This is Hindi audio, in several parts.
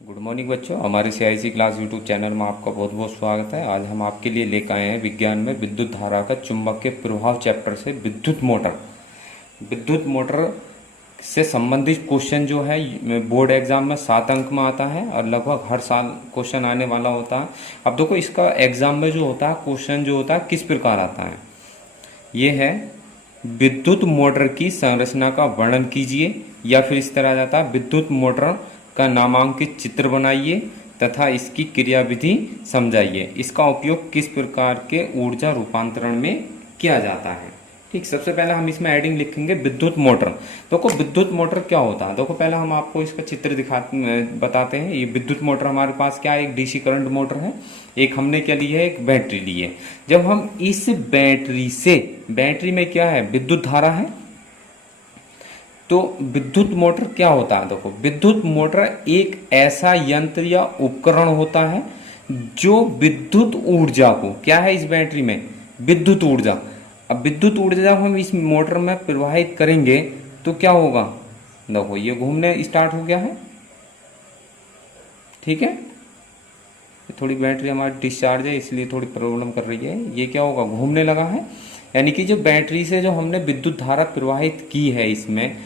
गुड मॉर्निंग बच्चों, हमारे सीआईसी क्लास यूट्यूब चैनल में आपका बहुत बहुत स्वागत है। आज हम आपके लिए लेकर आए हैं विज्ञान में विद्युत धारा का चुंबकीय प्रभाव चैप्टर से विद्युत मोटर से संबंधित क्वेश्चन जो है बोर्ड एग्जाम में 7 अंक में आता है और लगभग हर साल क्वेश्चन आने वाला होता है। अब देखो इसका एग्जाम में जो होता है क्वेश्चन जो होता है किस प्रकार आता है, ये है विद्युत मोटर की संरचना का वर्णन कीजिए, या फिर इस तरह जाता है विद्युत मोटर का नामांकित चित्र बनाइए तथा इसकी क्रियाविधि समझाइए। इसका उपयोग किस प्रकार के ऊर्जा रूपांतरण में किया जाता है। ठीक, सबसे पहले हम इसमें एडिंग लिखेंगे विद्युत मोटर। देखो विद्युत मोटर क्या होता है, देखो पहले हम आपको इसका चित्र बताते हैं। ये विद्युत मोटर हमारे पास क्या है, एक डीसी करंट मोटर है, एक हमने क्या ली है, एक बैटरी ली है। जब हम इस बैटरी में क्या है, विद्युत धारा है, तो विद्युत मोटर क्या होता है। देखो विद्युत मोटर एक ऐसा यंत्र या उपकरण होता है जो विद्युत ऊर्जा को, क्या है इस बैटरी में, विद्युत ऊर्जा। अब विद्युत ऊर्जा जब हम इस मोटर में प्रवाहित करेंगे तो क्या होगा, देखो ये घूमने स्टार्ट हो गया है। ठीक है, थोड़ी बैटरी हमारी डिस्चार्ज है इसलिए थोड़ी प्रॉब्लम कर रही है। ये क्या होगा, घूमने लगा है, यानी कि जो बैटरी से जो हमने विद्युत धारा प्रवाहित की है इसमें,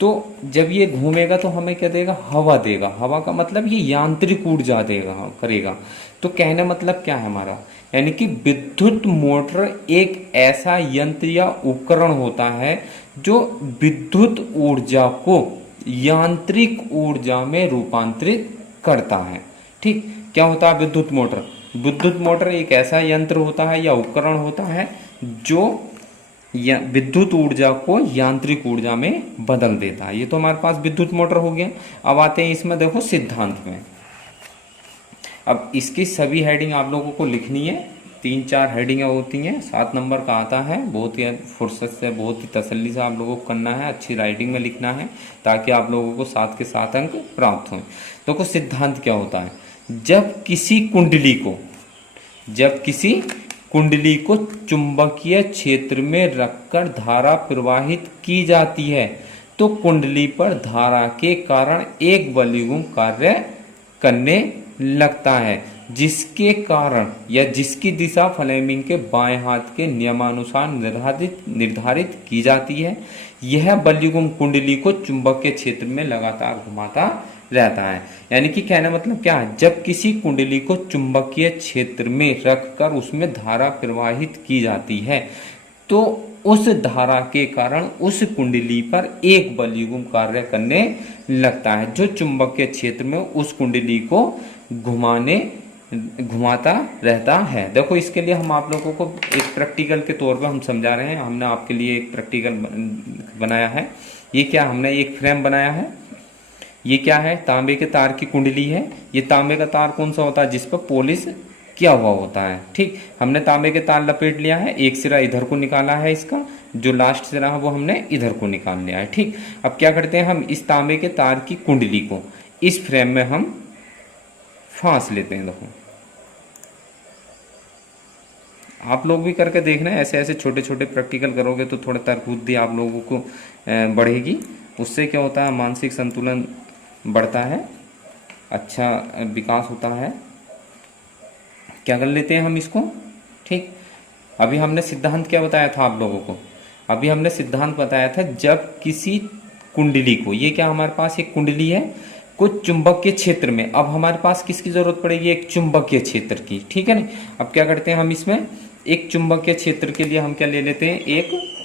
तो जब ये घूमेगा तो हमें क्या देगा, हवा देगा। हवा का मतलब ये यांत्रिक ऊर्जा देगा, करेगा। तो कहने मतलब क्या है हमारा, यानी कि विद्युत मोटर एक ऐसा यंत्र या उपकरण होता है जो विद्युत ऊर्जा को यांत्रिक ऊर्जा में रूपांतरित करता है। ठीक, क्या होता है विद्युत मोटर, विद्युत मोटर एक ऐसा यंत्र होता है या उपकरण होता है जो विद्युत ऊर्जा को यांत्रिक ऊर्जा में बदल देता है। ये तो हमारे पास विद्युत मोटर हो गया। अब आते हैं इसमें, देखो सिद्धांत में। अब इसकी सभी हेडिंग आप लोगों को लिखनी है, 3-4 हेडिंगें होती हैं, 7 नंबर का आता है। बहुत ही फुर्सत से, बहुत ही तसल्ली से आप लोगों को करना है, अच्छी राइटिंग में लिखना है ताकि आप लोगों को 7 के 7 अंक प्राप्त हों। देखो सिद्धांत क्या होता है, जब किसी कुंडली को चुंबकीय क्षेत्र में रखकर धारा प्रवाहित की जाती है तो कुंडली पर धारा के कारण एक बलयुग्म कार्य करने लगता है, जिसके कारण या जिसकी दिशा फ्लेमिंग के बाएं हाथ के नियमानुसार निर्धारित की जाती है। यह बलयुग्म कुंडली को चुंबकीय क्षेत्र में लगातार घुमाता रहता है। यानी कि कहने मतलब क्या है, जब किसी कुंडली को चुंबकीय क्षेत्र में रखकर उसमें धारा प्रवाहित की जाती है तो उस धारा के कारण उस कुंडली पर एक बलयुग्म कार्य करने लगता है जो चुंबकीय क्षेत्र में उस कुंडली को घुमाता रहता है। देखो इसके लिए हम आप लोगों को एक प्रैक्टिकल के तौर पे हम समझा रहे हैं। हमने आपके लिए एक प्रैक्टिकल बनाया है। ये क्या, हमने एक फ्रेम बनाया है। ये क्या है, तांबे के तार की कुंडली है। ये तांबे का तार कौन सा होता है, जिस पर पॉलिश किया हुआ होता है। ठीक, हमने तांबे के तार लपेट लिया है, एक सिरा इधर को निकाला है, इसका जो लास्ट सिरा है वो हमने इधर को निकाल लिया है। ठीक, अब क्या करते हैं, हम इस तांबे के तार की कुंडली को इस फ्रेम में हम फांस लेते हैं। देखो आप लोग भी करके देखना, ऐसे ऐसे छोटे छोटे प्रैक्टिकल करोगे तो थोड़ा तर्क बुद्धि आप लोगों को बढ़ेगी। उससे क्या होता है, मानसिक संतुलन बढ़ता है, अच्छा विकास होता है। क्या कर लेते हैं हम इसको। ठीक, अभी हमने सिद्धांत क्या बताया था आप लोगों को, अभी हमने सिद्धांत बताया था जब किसी कुंडली को, ये क्या हमारे पास एक कुंडली है, कुछ चुंबकीय क्षेत्र में, अब हमारे पास किसकी जरूरत पड़ेगी, एक चुंबकीय क्षेत्र की। ठीक है ना, अब क्या करते हैं हम इसमें एक चुंबकीय क्षेत्र के लिए हम क्या ले लेते हैं, एक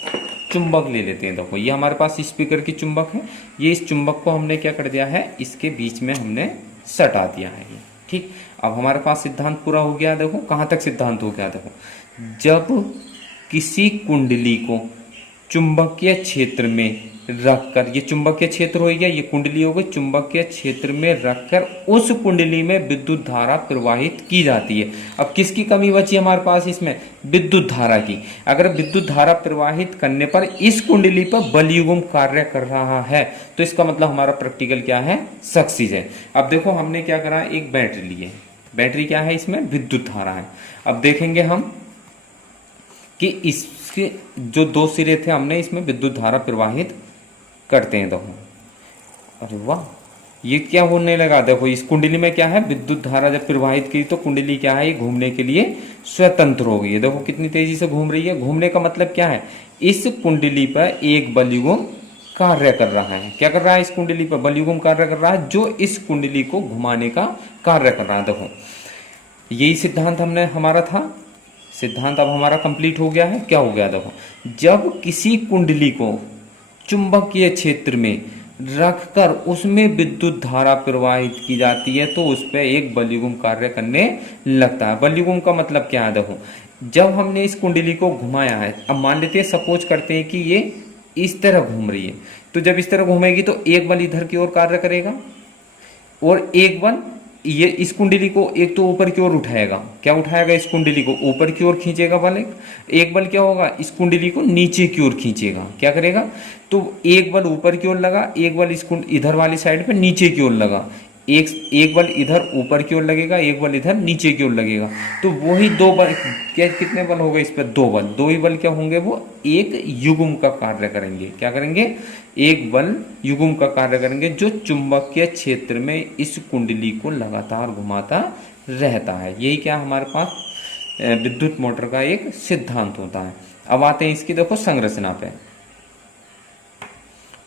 चुंबक ले लेते हैं। देखो ये हमारे पास स्पीकर की चुंबक है, ये इस चुंबक को हमने क्या कर दिया है, इसके बीच में हमने सटा दिया है ये। ठीक, अब हमारे पास सिद्धांत पूरा हो गया। देखो कहाँ तक सिद्धांत हो गया, देखो जब किसी कुंडली को चुंबकीय क्षेत्र में रखकर, ये चुंबकीय क्षेत्र हो गया, ये कुंडली हो गई, चुंबकीय क्षेत्र में रखकर उस कुंडली में विद्युत धारा प्रवाहित की जाती है। अब किसकी कमी बची हमारे पास इसमें, विद्युत धारा की। अगर विद्युत धारा प्रवाहित करने पर इस कुंडली पर बलयुग्म कार्य कर रहा है तो इसका मतलब हमारा प्रैक्टिकल क्या है, सक्सेस है। अब देखो हमने क्या करा, एक बैटरी ली है, बैटरी क्या है, इसमें विद्युत धारा है। अब देखेंगे हम कि इसके जो 2 सिरे थे हमने इसमें विद्युत धारा प्रवाहित करते हैं। देखो अरे वाह, ये क्या होने लगा, देखो इस कुंडली में क्या है, विद्युत धारा जब प्रवाहित की तो कुंडली क्या है, ये घूमने के लिए स्वतंत्र हो गई है। देखो कितनी तेजी से घूम रही है। घूमने का मतलब क्या है, इस कुंडली पर एक बलयुगम कार्य कर रहा है। क्या कर रहा है, इस कुंडली पर बलयुगम कार्य कर रहा है, जो इस कुंडली को घुमाने का कार्य कर रहा है। देखो यही सिद्धांत हमने हमारा था, सिद्धांत अब हमारा कंप्लीट हो गया है। क्या हो गया, देखो जब किसी कुंडली को चुंबकीय क्षेत्र में रखकर उसमें विद्युत धारा प्रवाहित की जाती है तो उस पर एक बलयुगम कार्य करने लगता है। बलयुगम का मतलब क्या है, देखो जब हमने इस कुंडली को घुमाया है, अब मान लेते हैं, सपोज करते हैं कि ये इस तरह घूम रही है, तो जब इस तरह घूमेगी तो एक बल इधर की ओर कार्य करेगा और एक बल ये इस कुंडली को एक तो ऊपर की ओर उठाएगा। क्या उठाएगा, इस कुंडली को ऊपर की ओर खींचेगा बल। एक बल क्या होगा, इस कुंडली को नीचे की ओर खींचेगा। क्या करेगा, तो एक बल ऊपर की ओर लगा, एक बल इस इधर वाली साइड पे नीचे की ओर लगा, एक बल इधर ऊपर की ओर लगेगा, एक बल इधर नीचे की ओर लगेगा। तो वही दो बल, क्या कितने बल हो गए इस पर, दो बल। दो ही बल क्या होंगे, वो एक युग्म का कार्य करेंगे। क्या करेंगे, एक बल युग्म का कार्य करेंगे जो चुंबकीय क्षेत्र में इस कुंडली को लगातार घुमाता रहता है। यही क्या हमारे पास विद्युत मोटर का एक सिद्धांत होता है। अब आते हैं इसकी देखो संरचना पे।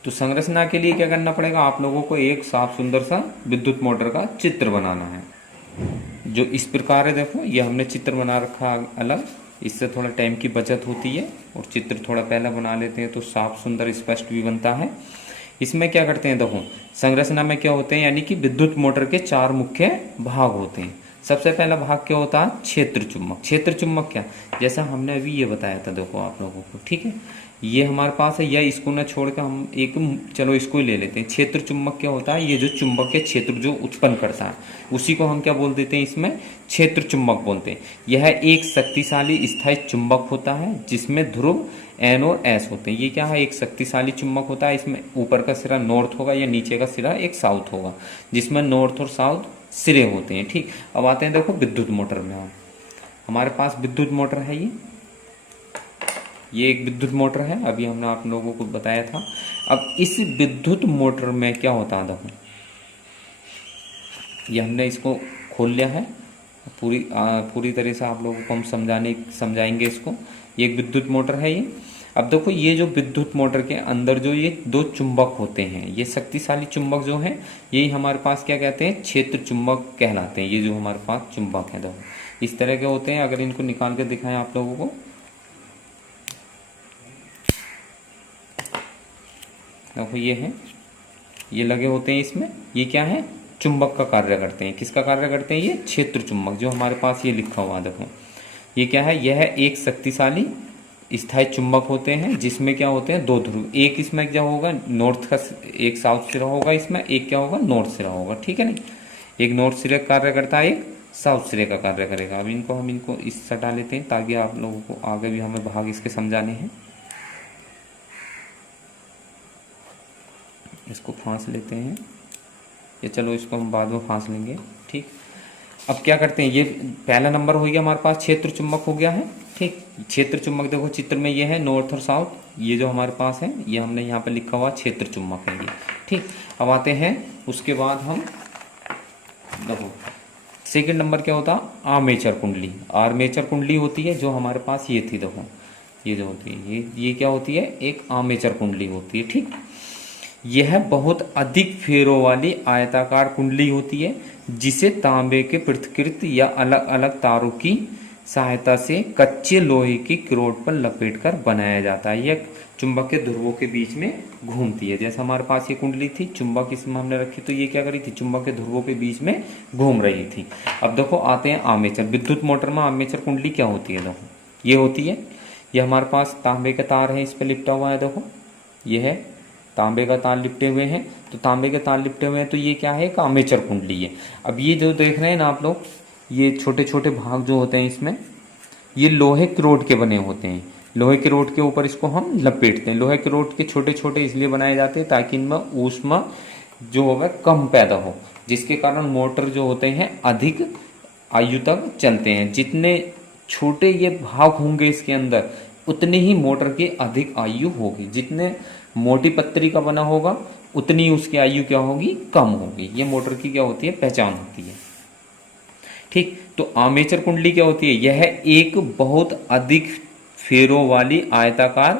तो संरचना के लिए क्या करना पड़ेगा, आप लोगों को एक साफ सुंदर सा विद्युत मोटर का चित्र बनाना है, जो इस प्रकार है। देखो ये हमने चित्र बना रखा अलग, इससे थोड़ा टाइम की बचत होती है और चित्र थोड़ा पहले बना लेते हैं तो साफ सुंदर स्पष्ट भी बनता है। इसमें क्या करते हैं, देखो संरचना में क्या होते हैं, यानी कि विद्युत मोटर के चार मुख्य भाग होते हैं। सबसे पहला भाग क्या होता है, क्षेत्र चुम्बक। क्षेत्र चुम्बक क्या, जैसा हमने अभी ये बताया था, देखो आप लोगों को, ठीक है, ये हमारे पास है, या इसको ना छोड़ कर हम एक, चलो इसको ही ले लेते हैं। क्षेत्र चुम्बक क्या होता है, ये जो चुंबक के क्षेत्र जो उत्पन्न करता है उसी को हम क्या बोल देते हैं, इसमें क्षेत्र चुम्बक बोलते हैं। यह एक शक्तिशाली स्थायी चुंबक होता है जिसमें ध्रुव एन और एस होते हैं। ये क्या है, एक शक्तिशाली चुंबक होता है। इसमें ऊपर का सिरा नॉर्थ होगा या नीचे का सिरा एक साउथ होगा, जिसमें नॉर्थ और साउथ सिरे होते हैं। ठीक, अब आते हैं देखो विद्युत मोटर में। हम हमारे पास विद्युत मोटर है, ये एक विद्युत मोटर है, अभी हमने आप लोगों को बताया था। अब इस विद्युत मोटर में क्या होता है, देखो ये हमने इसको खोल लिया है, पूरी तरह से आप लोगों को हम समझाएंगे इसको। ये एक विद्युत मोटर है ये। अब देखो ये जो विद्युत मोटर के अंदर जो ये दो चुंबक होते हैं, ये शक्तिशाली चुंबक जो हैं, यही हमारे पास क्या कहते हैं, क्षेत्र चुंबक कहलाते हैं। ये जो हमारे पास चुंबक है, देखो इस तरह के होते हैं। अगर इनको निकाल के दिखाएं आप लोगों को, देखो ये है, ये लगे होते हैं इसमें। ये क्या है, चुंबक का कार्य करते हैं। किसका कार्य करते हैं, ये क्षेत्र चुंबक जो हमारे पास ये लिखा हुआ, देखो ये क्या है, यह एक शक्तिशाली स्थायी चुंबक होते हैं जिसमें क्या होते हैं, दो ध्रुव। एक इसमें क्या होगा, नॉर्थ का, एक साउथ सिरा होगा इसमें, एक क्या होगा, नॉर्थ सिरा होगा। ठीक है ना, एक नॉर्थ सिरे का कार्य करता है, एक साउथ सिरे का कार्य करेगा। अब हम इनको इस हटा लेते हैं ताकि आप लोगों को आगे भी हमें भाग इसके समझाने हैं। इसको फांस लेते हैं, ये चलो इसको हम बाद में फांस लेंगे। ठीक, अब क्या करते हैं, ये पहला नंबर हो गया हमारे पास, क्षेत्र चुंबक हो गया है। ठीक, क्षेत्र चुंबक देखो चित्र में ये है नॉर्थ और साउथ, ये जो हमारे पास है ये हमने यहाँ पे लिखा हुआ क्षेत्र चुंबक है ये। ठीक, अब आते हैं उसके बाद हम देखो सेकंड नंबर क्या होता, आर्मेचर कुंडली। आर्मेचर कुंडली होती है जो हमारे पास ये थी, देखो ये जो होती है, ये क्या होती है, एक आर्मेचर कुंडली होती है। ठीक, यह बहुत अधिक फेरों वाली आयताकार कुंडली होती है जिसे तांबे के पृथकृत या अलग अलग तारों की सहायता से कच्चे लोहे की किरोट पर लपेटकर बनाया जाता है। यह चुंबक के ध्रुवों के बीच में घूमती है। जैसे हमारे पास ये कुंडली थी, चुंबक इसमें हमने रखी, तो ये क्या करी थी, चुंबक के ध्रुवों के बीच में घूम रही थी। अब देखो आते हैं आर्मेचर। विद्युत मोटर में आर्मेचर कुंडली क्या होती है, देखो ये होती है, ये हमारे पास तांबे का तार है, इस पर लिपटा हुआ है, देखो ये है तांबे का तार लिपटे हुए हैं। तो तांबे के तार लिपटे हुए हैं तो ये क्या है, एक आर्मेचर कुंडली है। अब ये जो देख रहे हैं ना आप लोग, ये छोटे छोटे भाग जो होते हैं इसमें, ये लोहे की रोड के बने होते हैं। लोहे की रोड के ऊपर इसको हम लपेटते हैं। लोहे की रोड के छोटे छोटे इसलिए बनाए जाते हैं ताकि इनमें ऊष्मा जो होगा कम पैदा हो, जिसके कारण मोटर जो होते हैं अधिक आयु तक चलते हैं। जितने छोटे ये भाग होंगे इसके अंदर, उतनी ही मोटर की अधिक आयु होगी। जितने मोटी पत्ती का बना होगा उतनी उसकी आयु क्या होगी, कम होगी। ये मोटर की क्या होती है, पहचान होती है। ठीक, तो आर्मेचर कुंडली क्या होती है, यह एक बहुत अधिक फेरों वाली आयताकार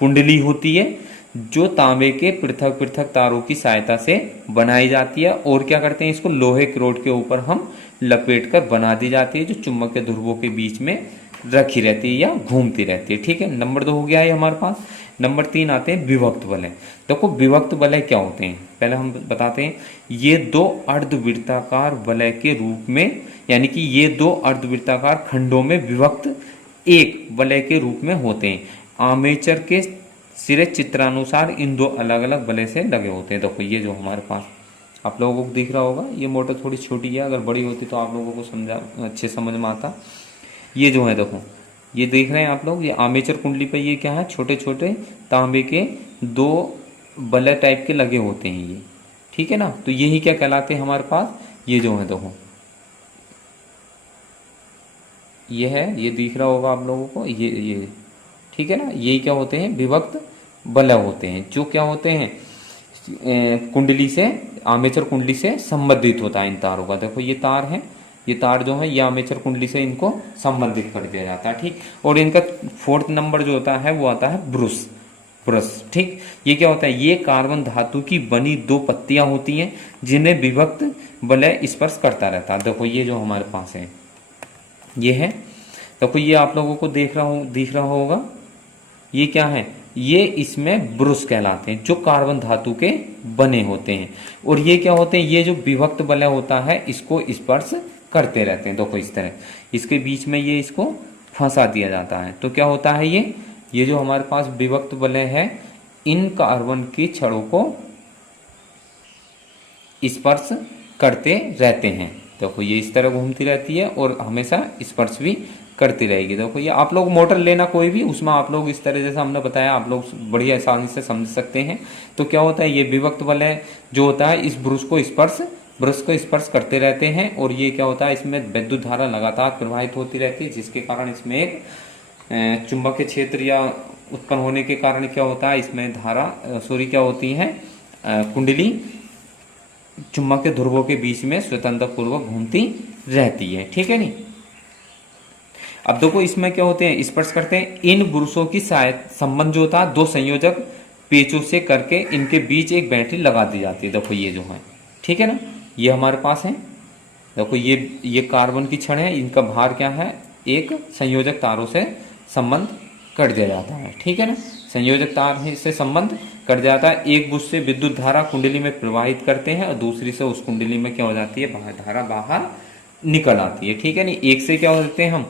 कुंडली होती है जो तांबे के पृथक पृथक तारों की सहायता से बनाई जाती है। और क्या करते हैं, इसको लोहे के रॉड के ऊपर हम लपेट कर बना दी जाती है, जो चुंबक के ध्रुवों के बीच में रखी रहती है या घूमती रहती है। ठीक है, नंबर 2 हो गया है हमारे पास। नंबर 3 आते हैं विभक्त वलय। देखो विभक्त वलय क्या होते हैं, पहले हम बताते हैं। ये दो अर्धवृत्ताकार वलय के रूप में, यानी कि ये दो अर्धवृत्ताकार खंडों में विभक्त एक वलय के रूप में होते हैं। आर्मेचर के सिरे चित्रानुसार इन दो अलग अलग वलय से लगे होते हैं। देखो ये जो हमारे पास आप लोगों को दिख रहा होगा, ये मोटर थोड़ी छोटी है, अगर बड़ी होती तो आप लोगों को समझा अच्छे समझ में आता। ये जो है देखो, ये देख रहे हैं आप लोग, ये आर्मेचर कुंडली पे ये क्या है, छोटे छोटे तांबे के दो वलय टाइप के लगे होते हैं ये। ठीक है ना, तो यही क्या कहलाते हैं हमारे पास, ये जो है देखो, ये है, ये दिख रहा होगा आप लोगों को, ये ठीक है ना, यही क्या होते हैं, विभक्त वलय होते हैं, जो क्या होते हैं कुंडली से, आर्मेचर कुंडली से संबंधित होता है इन तारों का। देखो ये तार है, ये तार जो है ये आर्मेचर कुंडली से इनको संबंधित कर दिया जाता है। ठीक, और इनका 4th नंबर जो होता है वो आता है ब्रुश। ब्रश, ठीक, ये क्या होता है, ये कार्बन धातु की बनी दो पत्तियां होती हैं जिन्हें विभक्त वलय स्पर्श करता रहता है। देखो ये जो हमारे पास है ये है, देखो ये आप लोगों को दिख रहा होगा, ये क्या है, ये इसमें ब्रुश कहलाते हैं जो कार्बन धातु के बने होते हैं। और ये क्या होते हैं, ये जो विभक्त वलय होता है इसको स्पर्श करते रहते हैं। देखो इस तरह इसके बीच में ये इसको फंसा दिया जाता है, तो क्या होता है, ये जो हमारे पास विभक्त वलय है इन कार्बन की छड़ों को स्पर्श करते रहते हैं। देखो ये इस तरह घूमती रहती है और हमेशा स्पर्श भी करती रहेगी। देखो ये आप लोग मोटर लेना कोई भी, उसमें आप लोग इस तरह जैसा हमने बताया आप लोग बढ़िया आसानी से समझ सकते हैं। तो क्या होता है, ये विभक्त वलय जो होता है इस ब्रश को स्पर्श करते रहते हैं, और ये क्या होता है, इसमें विद्युत धारा लगातार प्रवाहित होती रहती है, जिसके कारण इसमें एक चुंबकीय क्षेत्र या उत्पन्न होने के कारण क्या होता है, इसमें धारा क्या होती है, कुंडली चुंबकीय ध्रुवों के बीच में स्वतंत्र पूर्वक घूमती रहती है। ठीक है नी, अब देखो इसमें क्या होते हैं, स्पर्श करते हैं। इन ब्रुशों की संबंध जो होता है दो संयोजक पेचों से करके इनके बीच एक बैटरी लगा दी जाती है। देखो ये जो है, ठीक है ना, ये हमारे पास है। देखो ये कार्बन की छड़ है, इनका भार क्या है, एक संयोजक तारों से संबंध कर दिया जाता है। ठीक है ना, संयोजक तार से संबंध कर दिया जाता है। एक बुश से विद्युत धारा कुंडली में प्रवाहित करते हैं और दूसरी से उस कुंडली में क्या हो जाती है, धारा बाहर निकल आती है। ठीक है नी, एक से क्या होते हैं हम,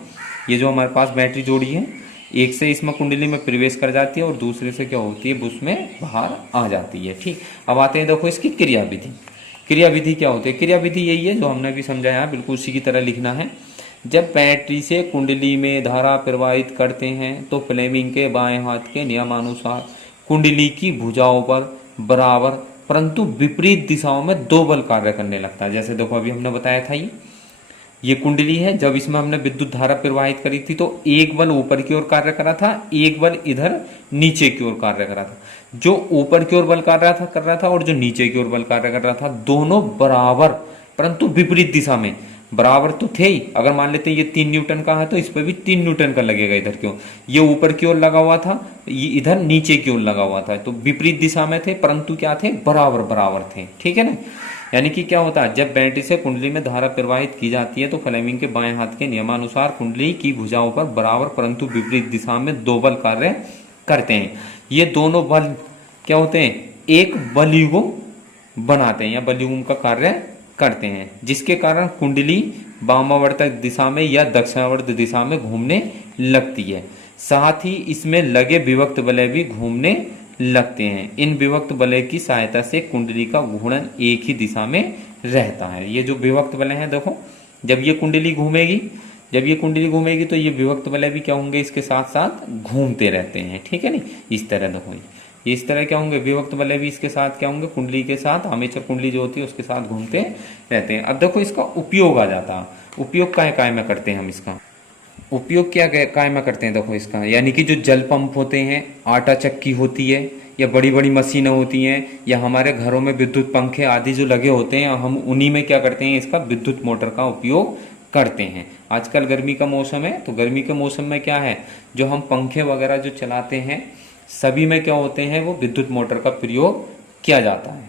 ये जो हमारे पास बैटरी जोड़ी है, एक से इसमें कुंडली में प्रवेश कर जाती है और दूसरे से क्या होती है, बुश में बाहर आ जाती है। ठीक, अब आते हैं देखो इसकी क्रियाविधि। क्रियाविधि क्या होती है, क्रियाविधि यही है जो हमने भी समझाया, बिल्कुल उसी की तरह लिखना है। जब बैटरी से कुंडली में धारा प्रवाहित करते हैं तो फ्लेमिंग के बाएं हाथ के नियमानुसार कुंडली की भुजाओं पर बराबर परंतु विपरीत दिशाओं में दो बल कार्य करने लगता है। जैसे देखो अभी हमने बताया था, ये कुंडली है, जब इसमें हमने विद्युत धारा प्रवाहित करी थी तो एक बल ऊपर की ओर कार्य करा था, एक बल इधर नीचे की ओर कार्य करा था। जो ऊपर की ओर बल कार्य कर रहा था और जो नीचे की ओर बल कार्य कर रहा था, दोनों बराबर परंतु विपरीत दिशा में। बराबर तो थे ही, अगर मान लेते हैं ये 3 न्यूटन का है तो इस पर भी 3 न्यूटन का लगेगा। इधर क्यों, ये ऊपर की ओर लगा हुआ था, ये इधर नीचे की ओर लगा हुआ था, तो विपरीत दिशा में थे परंतु क्या थे, बराबर बराबर थे। ठीक है ना, यानी कि क्या होता है, जब बैटरी से कुंडली में धारा प्रवाहित की जाती है तो फ्लेमिंग के बाएं हाथ के नियमानुसार कुंडली की भुजाओं पर बराबर परंतु विपरीत दिशा में दो बल कार्य करते हैं। ये दोनों बल क्या होते हैं, एक बलयुग्म बनाते हैं या बलयुग्म का कार्य करते हैं, जिसके कारण कुंडली वामावर्तक दिशा में या दक्षिणावर्त दिशा में घूमने लगती है। साथ ही इसमें लगे विभक्त वलय भी घूमने लगते हैं। इन विभक्त वलय की सहायता से कुंडली का घूर्णन एक ही दिशा में रहता है। ये जो विभक्त वलय है देखो, जब ये कुंडली घूमेगी तो ये विभक्त वलय भी क्या होंगे, इसके साथ साथ घूमते रहते हैं। ठीक है नी, इस तरह देखो ये इस तरह क्या होंगे, विभक्त वलय भी इसके साथ क्या होंगे, कुंडली के साथ, आर्मेचर कुंडली जो होती है उसके साथ घूमते रहते हैं। अब देखो इसका उपयोग आ जाता है, उपयोग काय में करते हैं हम इसका, उपयोग क्या काय में करते हैं देखो इसका, यानी कि जो जल पंप होते हैं, आटा चक्की होती है या बड़ी बड़ी मशीनें होती हैं या हमारे घरों में विद्युत पंखे आदि जो लगे होते हैं, हम उन्हीं में क्या करते हैं, इसका विद्युत मोटर का उपयोग करते हैं। आजकल गर्मी का मौसम है, तो गर्मी के मौसम में क्या है, जो हम पंखे वगैरह जो चलाते हैं सभी में क्या होते हैं, वो विद्युत मोटर का प्रयोग किया जाता है।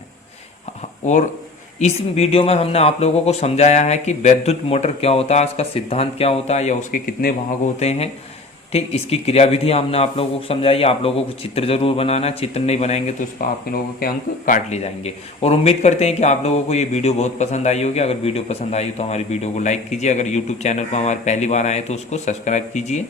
और इस वीडियो में हमने आप लोगों को समझाया है कि विद्युत मोटर क्या होता है, उसका सिद्धांत क्या होता है या उसके कितने भाग होते हैं। ठीक, इसकी क्रियाविधि हमने आप लोगों को समझाई। आप लोगों को चित्र जरूर बनाना है, चित्र नहीं बनाएंगे तो उसका आप लोगों के अंक काट लिए जाएंगे। और उम्मीद करते हैं कि आप लोगों को ये वीडियो बहुत पसंद आई होगी। अगर वीडियो पसंद आई तो हमारी वीडियो को लाइक कीजिए। अगर यूट्यूब चैनल पर हमारे पहली बार आए तो उसको सब्सक्राइब कीजिए।